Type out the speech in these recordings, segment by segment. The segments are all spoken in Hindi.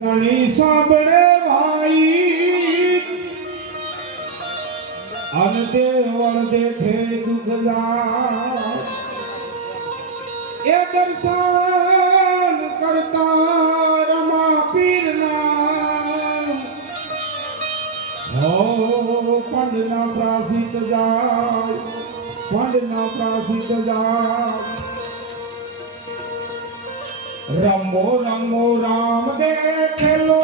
कनी बड़े भाई। अनते वर देखे दुखदा ये दर्शन करता रमा पीरना हो पंडना प्रासित जा पंडना प्रासित जा रंगो रंगो राम que lo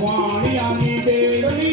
வாணி அணி தேடி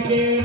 Thank you.